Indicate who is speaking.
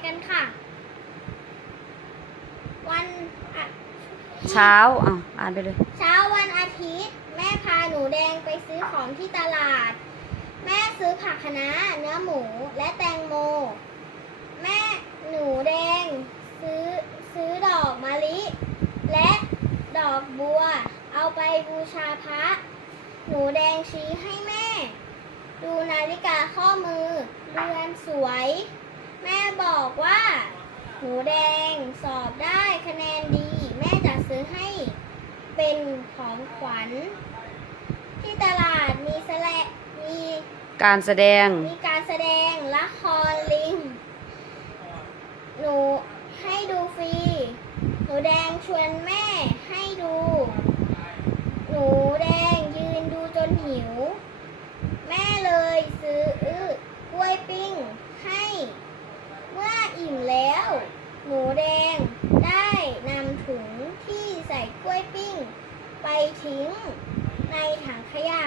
Speaker 1: ไทยกันค่ะ วันอะ
Speaker 2: เช้าอะอ่านไปเลย
Speaker 1: เช้าวันอาทิตย์ แม่พาหนูแดงไปซื้อของที่ตลาด แม่ซื้อผักคะน้าเนื้อหมูและแตงโม แม่หนูแดงซื้อซื้อดอกมะลิ และดอกบัว เอาไปบูชาพระ หนูแดงชี้ให้แม่ ดูนาฬิกาข้อมือเรือนสวยแม่ บอกว่า หนูแดงสอบได้คะแนนดี แม่จะซื้อให้เป็นของขวัญ ที่ตลาดมีแสลงมี
Speaker 2: การแสดง
Speaker 1: มีการแสดงละครลิง หนูให้ดูฟรี หนูแดงชวนแม่ให้ดู หนูแดงยืนดูจนหิว แม่เลยซื้อกล้วยปิ้งให้ เมื่ออิ่มแล้ว หมูแดงได้นำถุงที่ใส่กล้วยปิ้ง ไปทิ้งในถังขยะ